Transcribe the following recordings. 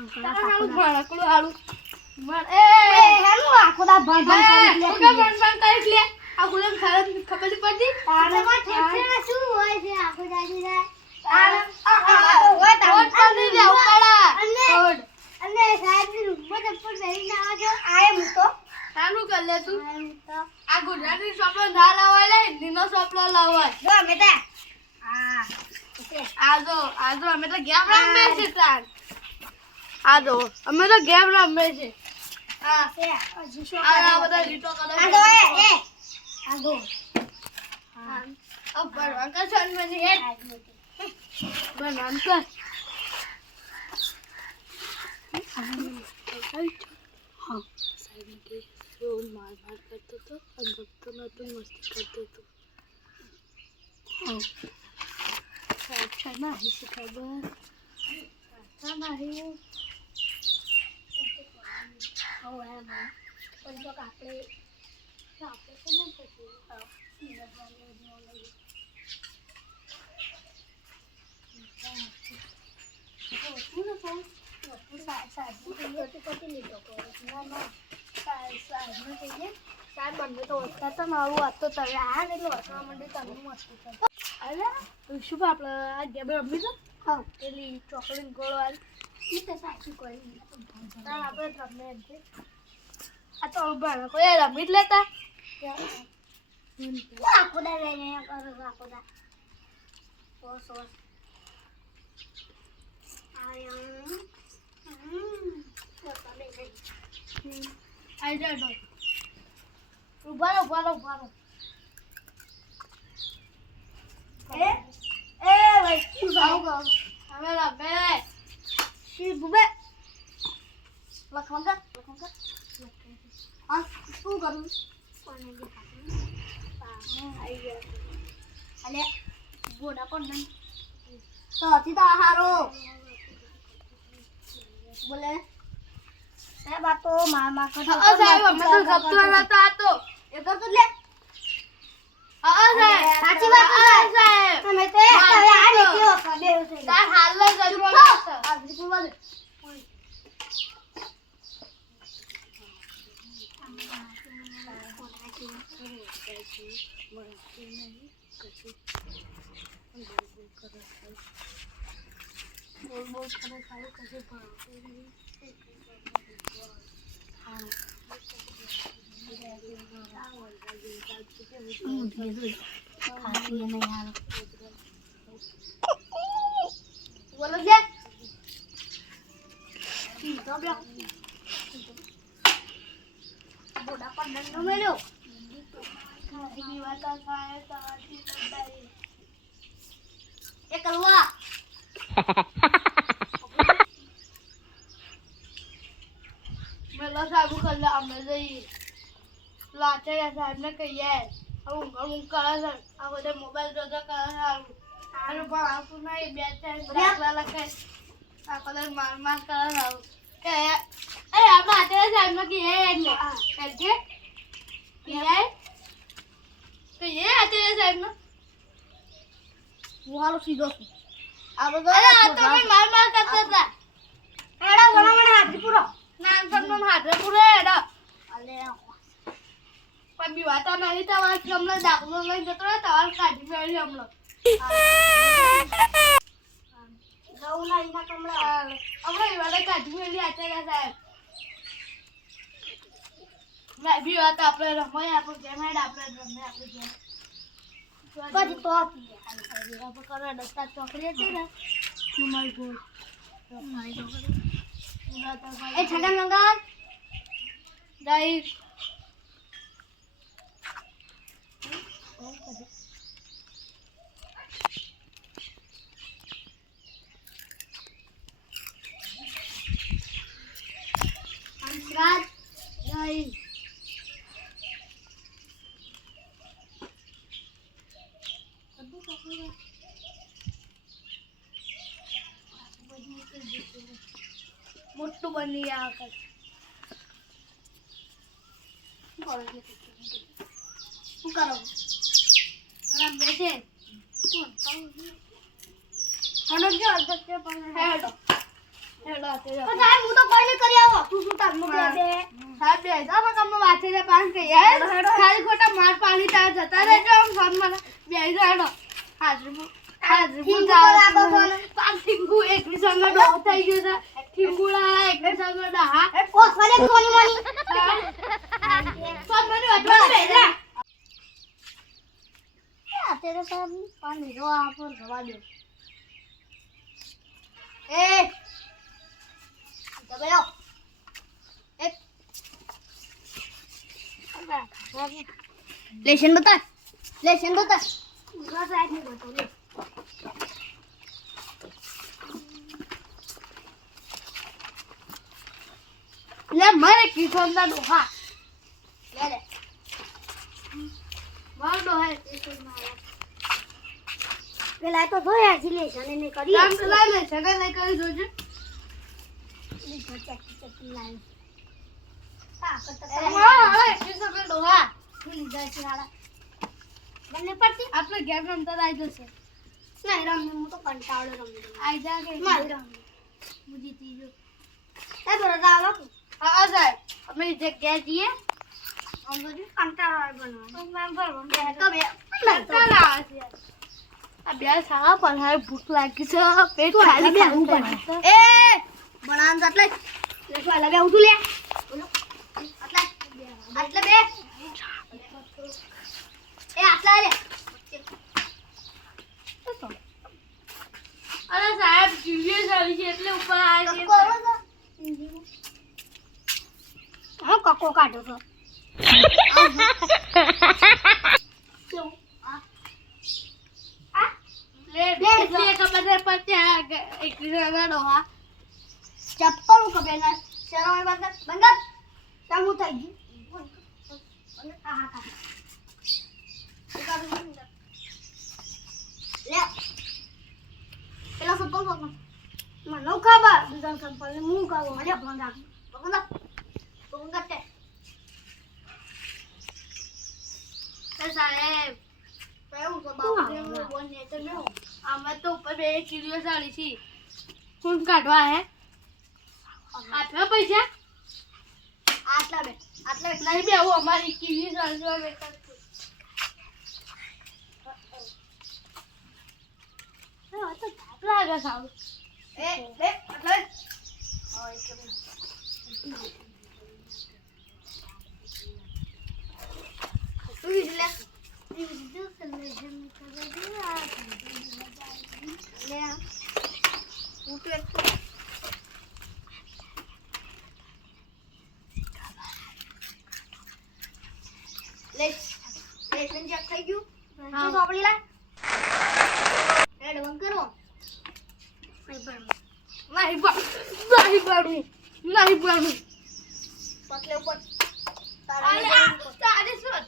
હારું ભણકડું હારું એ હેલો આખો દા ભણ કરી લે આ ગુલામ ખારત ખબર પડતી પાણીમાં ઠેકડા શું હોય છે આખો દાદી જાય અને સાહેબની રૂમમાં ચપ્પલ પહેરીને આવો છો આય હું તો સારું કર લે તું આ ગુજરાતી સોપડો ના લાવાય લે હિન્દીનો સોપડો લાવાય જો અમે તા આજો અમે તો ગેમ રમે છે તાર આજો અમે તો ગેમ રમે છે આ બધા લીટો કરે આગો અબ્બર અંકલ સન મને હેડ બન અંકલ हाँ साइड में के रोल मार करते तो अंदर तो ना तो मस्ती करते तो अच्छा ना ही से खबर अच्छा ना ही ओ है ना पर जो कापड़े को नहीं पता हाँ ये वाले नहीं लगे શું આપણે આ ગેમ રમી તો પેલી ચોકલેટ ગોળો આવી તો સાચું કરી આપણે રમે એમ છે આ તો ભણ કોઈ રમી જ લેતા આખો દા લઈને કરો આખો દા sauce I don't know. Ubaro. Wait, you go. Amela, bebe. She bube. Lakanga. Ah, tu garu. Kone di hati. Ale, boda kon nan. To kita haro. બોલે સાહેબ આ તો મામા કરતો સાહેબ અમે તો સપ્તો નતા આતો એ તો લે સાહેબ સાચી વાત સાહેબ તમે તે હવે આ નીકળ્યો કદે છે તાર હાલ જ જરૂર છે આ દીકુવા દે बोल करे सारे कैसे पढ़ाते हैं खाती है नहीं यार बोलो क्या तो क्या बोला पंडन नो मेलो खाती पीवा का खाए ताती तबाई ये कलवा मेला साहब कल અમે જઈ લાચે સાહેબ ને કહીએ હું કરે છે આ બધે મોબાઈલ જોજો કરે છે આનું પણ આવતું નહીં બે ચાર લખે આ કલર માર કરે છે કે એ આપણે આચે સાહેબ ને કહીએ એટલે કરજે કહીએ આચે સાહેબ ને હું હાલો સીધો છું આ બધો આ તો માર કરતા હતા એડા વણા મને હાથી પૂરો નામ સન્માન હાથે પૂરે એડા અલે પણ બી વાતા નહીં તમારે હમણે દાખલો લઈ જતો રહે તમારે કાઢી મેળી હમણે જવું ના એના કમળા હમણે એવાને કાઢી મેળી આચાર્ય સાહેબ મેં બી વાત આપણે રમાય આપણું જેમ હેડ આપણે રમે આપણું જેમ પછી તો આપણે કરો દસ્તા ચોકડી હતી ને મારી ગોળ મારી ચોકડી એ છગન મંગલ જય અંશરાજ જય મોટું બની ગયા વખત શું કરો બેસે હનો જો અધ્યક્ષ પણ હેડો હેડો તે પણ સાહેબ હું તો કોઈ નહીં કરી આવો તું શું તાર મોકલે દે સાહેબ બે તો કમ વાતે રે પાસ કે યાર ખાલી ખોટા માર પાણી તા જતા રહેજો આમ ફોન મને બે હેડો હાજરી ઠીંગુ એકની સંગ ડો થઈ ગયો છે ઠીંગુડા એકની સંગ ડહા ઓ ફરે કોણ મની ફોન મને વટવા બેજા અત્યારે સાહેબ પાણી જો આ પર જવા દો એ દબાયો એક લેશન બતા પૂરા સાહેબ ને બતો લે લે મારે કિશોરના ડોહા લે મારો ડોહા કિશોરના પેલા તો જોયા જ લેશન એને કરી કામ ચલા લે છે ને કરી જોજો ચેકી લાઈ હા કરતા હા કિશોરના ડોહા ભૂલી જાય છે હાડા બંને પડતી આપણે ગેમ રમતા આવી જશે નહીં રમી હું તો કંટાળો રમી આઈ જા કે મારી રમી હું જીતી ગયો એ બરોડા આવો હા સાહેબ અમે જગ્યા જઈએ આમ તો કંટાળો આવે બનવાનો તમે આ બે સારા પણ હારે ભૂખ લાગી છે પેટ ખાલી ખાવું પડે એ બનાન એટલે લે તો અલગ ઉઠું લે બોલો આટલે બે એ આટલા લે અરે સાહેબ જીવીએ આવી છે એટલે ઉપર આવી હા કકો કાઢો છો ચપ્પલ કપે ના શરમ બંગત સામુ થઈ ગયું હા હા લે પેલા સપલ સપલ મને ખબર બીજા સપલ ને હું ખાવું મને ફોન રાખ બંગત સાહેબ કેવું છે અમે તો ઉપર બે કિલો ચાલી છે કોણ કાઢવા હે આટલા પૈસા આટલા બે નહીં બે આવું અમારી કિલો ચાલવા બેઠા તો થાક લાગે સારું એ બે આટલા તું લે લેશન ચેક થઈ ગયું હા. તો સોપડી લા એડ બંધ કરો નહીં પાડું પતલે ઉપર તારી શું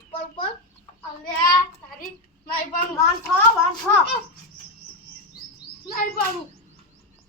ઉપર ઉપર અલ્યા તારી નહીં પાડું વાન થો નહીં પાડું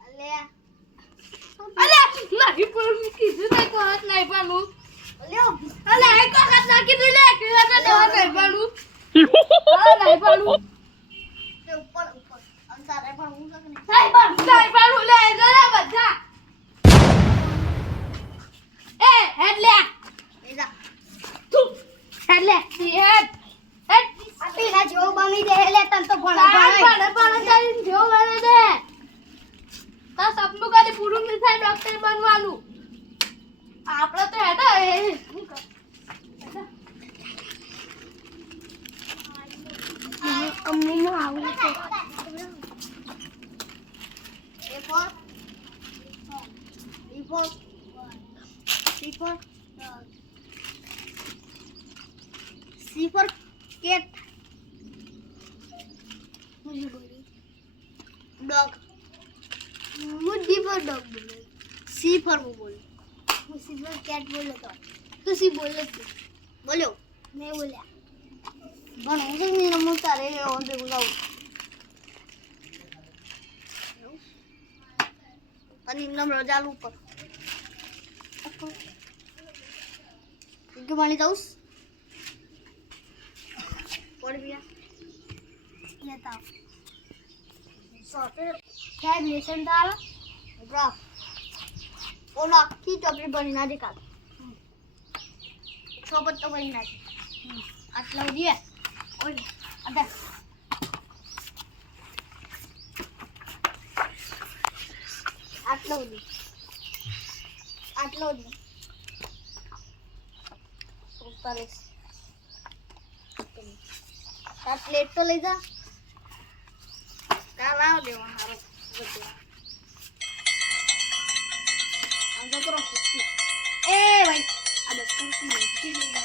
અલ્યા અલ્યા નહીં પાડું કીધું નહીં તો હાથ નહીં પાડું લ્યો અલ્યા એક વખત નાખી દે લે કે વખત હાથ નહીં પાડું હા નહીં પાડું તે ઉપર અંતારે પણ હું સક નહીં નહીં પાડું લે જરા બધા એ હેડ લે એજા તું હેડ લે હેડ આપી ના જો બની દે લે તન તો પણ તારી જો મને દે તા સપનું કદી પૂરું નહીં થાય ડોક્ટર બનવાનું આપણે તો હેડા એ શું કર અમ્મું આવું છે A for E for C for C for cat मुझे बोली डॉग मुझे पर डॉग बोले सी फॉर वो बोले मैं सी फॉर कैट बोले तो सी बोले थे बोलो मैं बोला बनो से नहीं नमो तारे और दे बुलाओ अनि नम रजाल ऊपर इनके पानी जाऊस पड़ गया लेता हूँ સાહેબ લેસન તો આલો ડ્રોપ ઓલો આખી ચોપડી ભરી ના દેખાડ 6 પત્તો ભરી નાખી આટલા ઉડીએ ઓય અદા આટલો ઉડી 45 તાર પ્લેટ તો લઈ જા કા લાવ દેવા હારો બધું આમ તો કરો એ ભાઈ આ 10 રૂપિયા